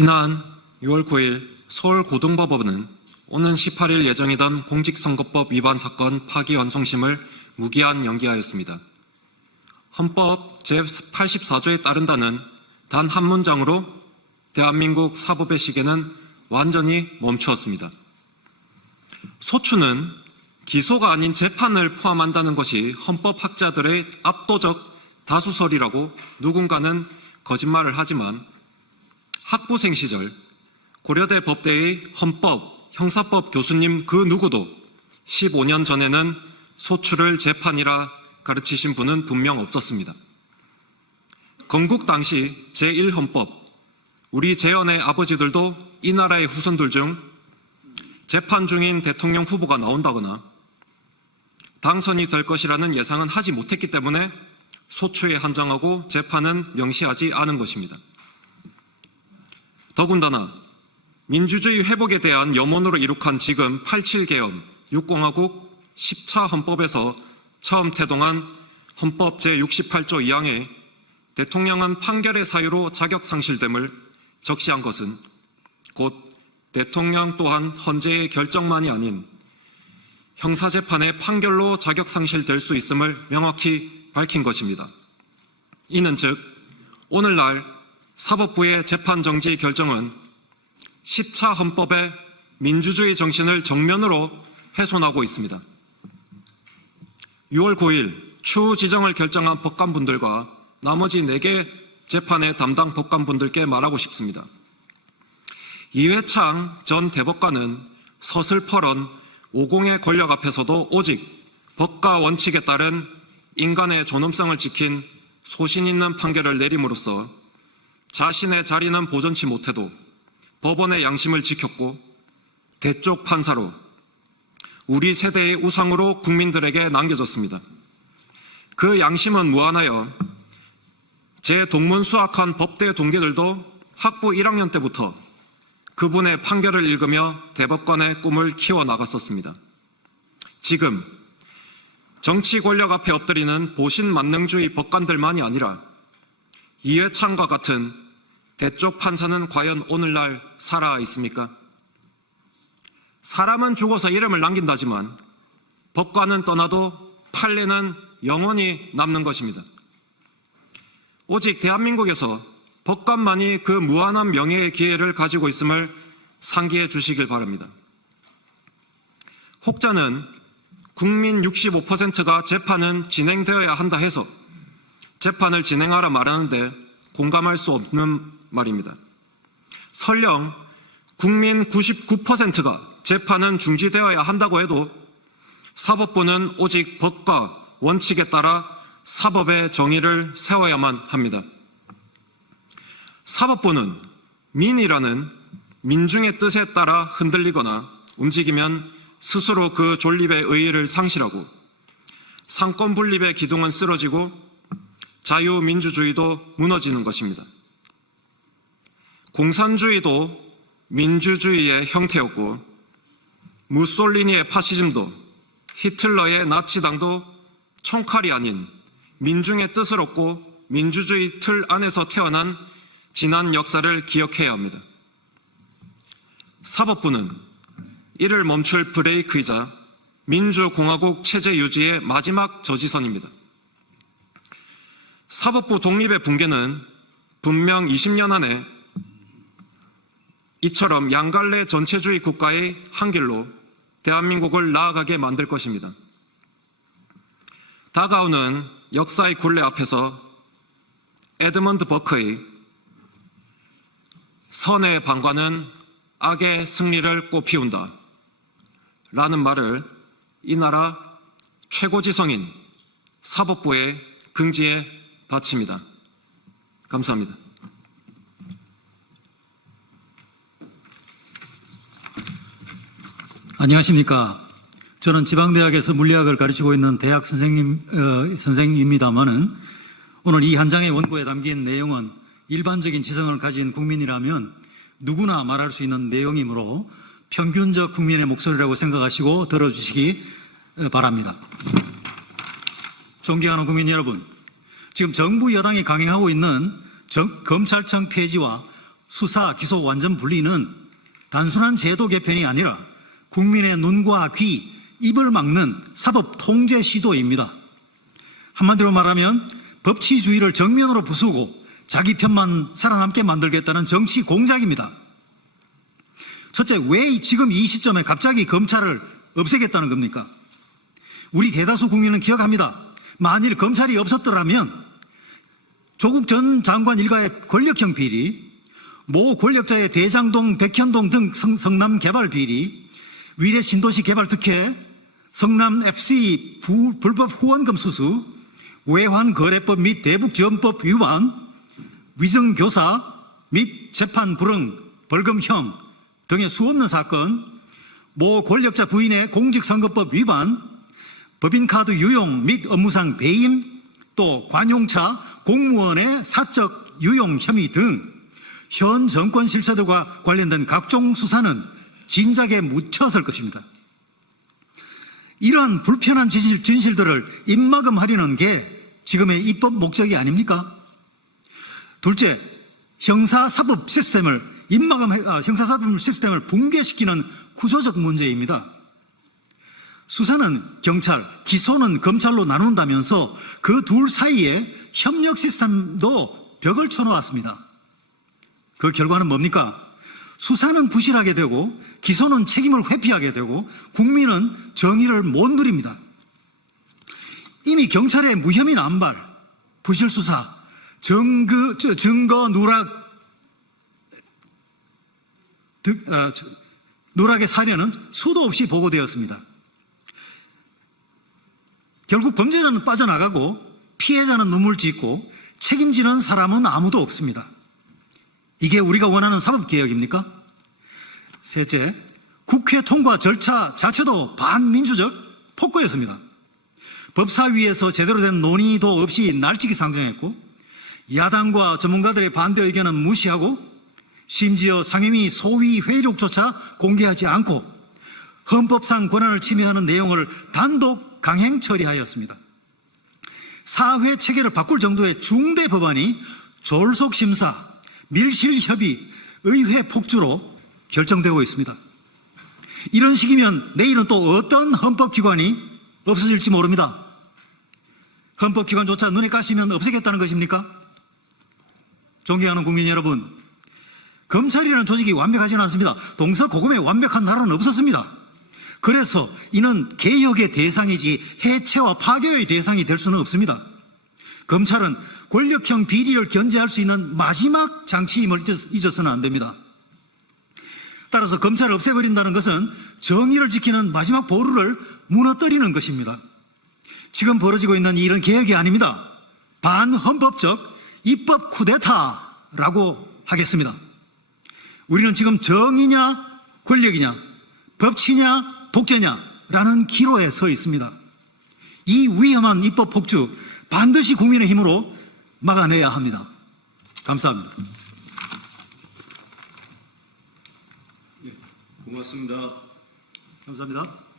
지난 6월 9일 서울고등법원은 오는 18일 예정이던 공직선거법 위반 사건 파기환송심을 무기한 연기하였습니다. 헌법 제84조에 따른다는 단 한 문장으로 대한민국 사법의 시계는 완전히 멈추었습니다. 소추는 기소가 아닌 재판을 포함한다는 것이 헌법학자들의 압도적 다수설이라고 누군가는 거짓말을 하지만 학부생 시절 고려대 법대의 헌법, 형사법 교수님 그 누구도 15년 전에는 소추를 재판이라 가르치신 분은 분명 없었습니다. 건국 당시 제1헌법, 우리 재헌의 아버지들도 이 나라의 후손들 중 재판 중인 대통령 후보가 나온다거나 당선이 될 것이라는 예상은 하지 못했기 때문에 소추에 한정하고 재판은 명시하지 않은 것입니다. 더군다나 민주주의 회복에 대한 염원으로 이룩한 지금 87개헌 6공화국 10차 헌법에서 처음 태동한 헌법 제68조 2항에 대통령은 판결의 사유로 자격 상실됨을 적시한 것은 곧 대통령 또한 헌재의 결정만이 아닌 형사재판의 판결로 자격 상실될 수 있음을 명확히 밝힌 것입니다. 이는 즉 오늘날 사법부의 재판정지 결정은 10차 헌법의 민주주의 정신을 정면으로 훼손하고 있습니다. 6월 9일 추후 지정을 결정한 법관분들과 나머지 4개 재판의 담당 법관분들께 말하고 싶습니다. 이회창 전 대법관은 서슬퍼런 50의 권력 앞에서도 오직 법과 원칙에 따른 인간의 존엄성을 지킨 소신 있는 판결을 내림으로써 자신의 자리는 보존치 못해도 법원의 양심을 지켰고 대쪽 판사로 우리 세대의 우상으로 국민들에게 남겨졌습니다. 그 양심은 무한하여 제 동문 수학한 법대 동기들도 학부 1학년 때부터 그분의 판결을 읽으며 대법관의 꿈을 키워나갔었습니다. 지금 정치 권력 앞에 엎드리는 보신만능주의 법관들만이 아니라 이회창과 같은 대쪽 판사는 과연 오늘날 살아 있습니까? 사람은 죽어서 이름을 남긴다지만 법관은 떠나도 판례는 영원히 남는 것입니다. 오직 대한민국에서 법관만이 그 무한한 명예의 기회를 가지고 있음을 상기해 주시길 바랍니다. 혹자는 국민 65%가 재판은 진행되어야 한다 해서 재판을 진행하라 말하는데 공감할 수 없는 말입니다. 설령 국민 99%가 재판은 중지되어야 한다고 해도 사법부는 오직 법과 원칙에 따라 사법의 정의를 세워야만 합니다. 사법부는 민이라는 민중의 뜻에 따라 흔들리거나 움직이면 스스로 그 존립의 의의를 상실하고 상권 분립의 기둥은 쓰러지고 자유민주주의도 무너지는 것입니다. 공산주의도 민주주의의 형태였고 무솔리니의 파시즘도 히틀러의 나치당도 총칼이 아닌 민중의 뜻을 얻고 민주주의 틀 안에서 태어난 지난 역사를 기억해야 합니다. 사법부는 이를 멈출 브레이크이자 민주공화국 체제 유지의 마지막 저지선입니다. 사법부 독립의 붕괴는 분명 20년 안에 이처럼 양갈래 전체주의 국가의 한 길로 대한민국을 나아가게 만들 것입니다. 다가오는 역사의 굴레 앞에서 에드먼드 버크의 선의 방관은 악의 승리를 꽃피운다 라는 말을 이 나라 최고지성인 사법부의 긍지에 바칩니다. 감사합니다. 안녕하십니까. 저는 지방대학에서 물리학을 가르치고 있는 대학 선생님입니다만은 오늘 이 한 장의 원고에 담긴 내용은 일반적인 지성을 가진 국민이라면 누구나 말할 수 있는 내용이므로 평균적 국민의 목소리라고 생각하시고 들어주시기 바랍니다. 존경하는 국민 여러분, 지금 정부 여당이 강행하고 있는 검찰청 폐지와 수사, 기소 완전 분리는 단순한 제도 개편이 아니라 국민의 눈과 귀, 입을 막는 사법 통제 시도입니다. 한마디로 말하면 법치주의를 정면으로 부수고 자기 편만 살아남게 만들겠다는 정치 공작입니다. 첫째, 왜 지금 이 시점에 갑자기 검찰을 없애겠다는 겁니까? 우리 대다수 국민은 기억합니다. 만일 검찰이 없었더라면 조국 전 장관 일가의 권력형 비리, 모 권력자의 대장동, 백현동 등 성남 개발 비리, 위례 신도시 개발 특혜, 성남 FC 불법 후원금 수수, 외환거래법 및 대북지원법 위반, 위증교사 및 재판 불응, 벌금형 등의 수없는 사건, 모 권력자 부인의 공직선거법 위반, 법인카드 유용 및 업무상 배임, 또 관용차 공무원의 사적 유용 혐의 등 현 정권 실세들과 관련된 각종 수사는 진작에 묻혔을 것입니다. 이러한 불편한 진실들을 입막음하려는 게 지금의 입법 목적이 아닙니까? 둘째, 형사사법 시스템을 붕괴시키는 구조적 문제입니다. 수사는 경찰, 기소는 검찰로 나눈다면서 그 둘 사이에 협력 시스템도 벽을 쳐놓았습니다. 그 결과는 뭡니까? 수사는 부실하게 되고 기소는 책임을 회피하게 되고 국민은 정의를 못 누립니다. 이미 경찰의 무혐의 남발, 부실 수사, 증거 누락의 사례는 수도 없이 보고되었습니다. 결국 범죄자는 빠져나가고 피해자는 눈물 짓고 책임지는 사람은 아무도 없습니다. 이게 우리가 원하는 사법개혁입니까? 셋째, 국회 통과 절차 자체도 반민주적 폭거였습니다. 법사위에서 제대로 된 논의도 없이 날치기 상정했고 야당과 전문가들의 반대 의견은 무시하고 심지어 상임위 소위 회의록조차 공개하지 않고 헌법상 권한을 침해하는 내용을 단독 강행 처리하였습니다. 사회 체계를 바꿀 정도의 중대 법안이 졸속심사, 밀실협의, 의회 폭주로 결정되고 있습니다. 이런 식이면 내일은 또 어떤 헌법기관이 없어질지 모릅니다. 헌법기관조차 눈에 까시면 없애겠다는 것입니까? 존경하는 국민 여러분, 검찰이라는 조직이 완벽하지는 않습니다. 동서고금의 완벽한 나라는 없었습니다. 그래서 이는 개혁의 대상이지 해체와 파괴의 대상이 될 수는 없습니다. 검찰은 권력형 비리를 견제할 수 있는 마지막 장치임을 잊어서는 안 됩니다. 따라서 검찰을 없애버린다는 것은 정의를 지키는 마지막 보루를 무너뜨리는 것입니다. 지금 벌어지고 있는 일은 개혁이 아닙니다. 반헌법적 입법 쿠데타라고 하겠습니다. 우리는 지금 정의냐 권력이냐 법치냐 독재냐라는 기로에 서 있습니다. 이 위험한 입법 폭주 반드시 국민의 힘으로 막아내야 합니다. 감사합니다. 네, 고맙습니다. 감사합니다.